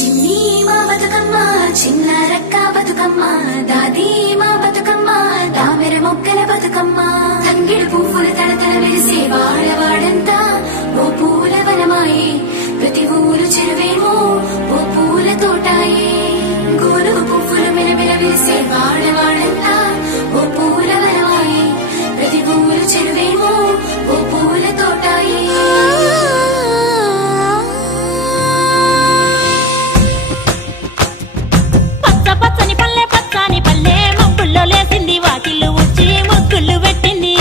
చిన్ని మా బతుకమ్మ చిన్న రక్క బతుకమ్మ దాది మా బతుకమ్మ దామెర మొక్కల బతుకమ్మ తంగిడు పువ్వుల తడతల మెరిసే వాడవాడంతా ఓ పూల వనమాయే ప్రతి ఊరు చెరువేమో ఓ పూల తోటాయే గోరుగు పువ్వులు మెలమెల మెరిసే వాడవాడంతా ఓ పూల వనమాయే ప్రతి ఊరు చెరువేమో ఓ పూల తోటాయే లేసింది వాకిళ్ళు ఉచ్చి ముగ్గులు పెట్టింది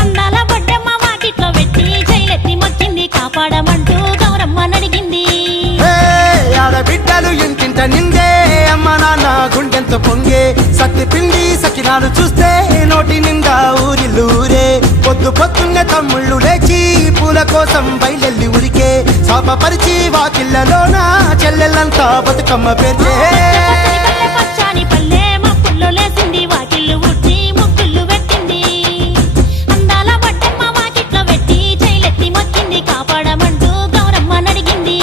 అందాల బొడ్డమ్మ వాకిట్లో పెట్టి జైలెత్తి మొక్కింది కాపాడమంటూ గౌరమ్మ నడిగింది ఆడబిడ్డలు ఇంటింట నిందే అమ్మ నాన్న గుండెంత పొంగే సత్తి పిండి సకినాలు చూస్తే నోటి నిండా ఊరిల్లూరే పొద్దు పొద్దున్నే తమ్ముళ్ళు లేచి పూల కోసం బయలెల్లి ఉరికే శాపపరిచి వాకిళ్ళలోన చెల్లెళ్ళంతా బతుకమ్మ పేర్చే పచ్చాని పల్లె లేసింది వాకిళ్ళు ఉట్టి ముగ్గులు పెట్టింది అందాల బొడ్డమ్మ వాకిట్లో పెట్టి జైలెత్తి మొక్కింది కాపాడమంటూ గౌరమ్మ నడిగింది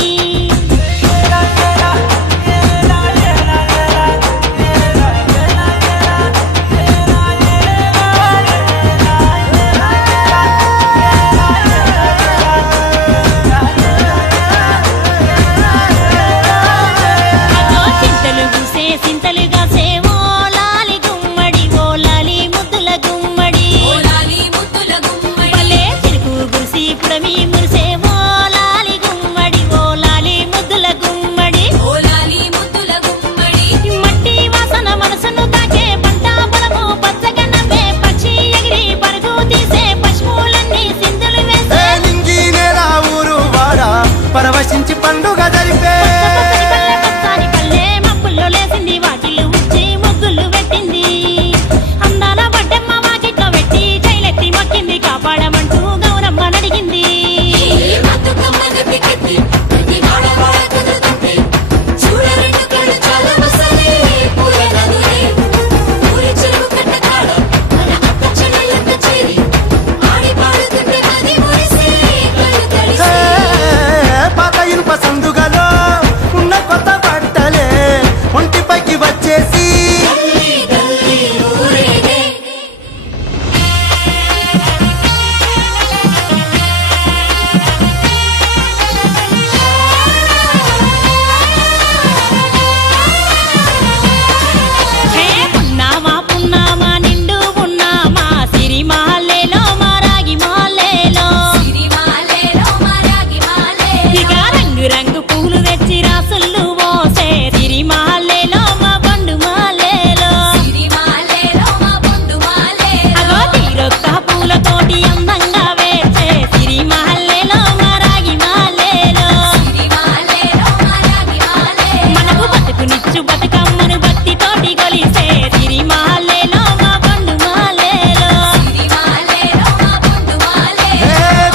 చింతలు చూసే చింతలుగా సేవో పరవశించి పండుగ జరిపే పల్లె మబ్బుల్లో లేసింది వాకిళ్ళు ఉచ్చి ముగ్గులు పెట్టింది అందాల బొడ్డమ్మ వాకిట్లో పెట్టి జైలెత్తి మొక్కింది కాపాడమంటూ గౌరమ్మ నడిగింది సందుగలో ఉన్న కొత్త బట్టలే ఒంటిపైకి వచ్చేసి పున్నామా పున్నామా నిండు పున్నామా సిరి మాలేలో మారాగి మాలేలో ఇక రంగు రంగు పూలు తెచ్చి రాసులు మోసే సిరి మాలేలో మా బండు మాలేలో అగో తీరొక్క పూలతోటి అందంగా వేచే సిరి మాలేలో మారాగి మాలేలో మనకు బతుకునిచ్చు బతుకమ్మను భక్తితోటి కొలిసే సిరి మాలేలో మా బండు మాలేలో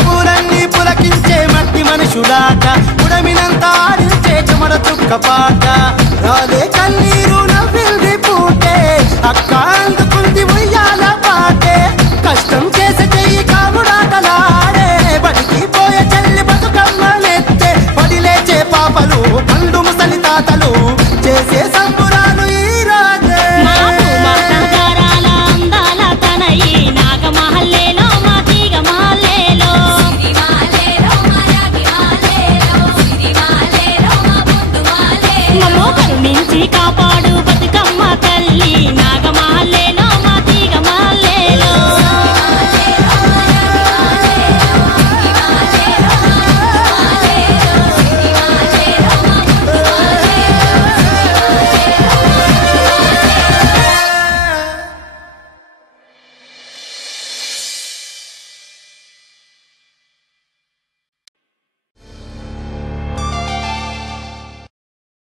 పూలన్నీ పులకించే మట్టి మనుషులాట ఉడమినంత ఆడించే చెమడ చుక్క పాట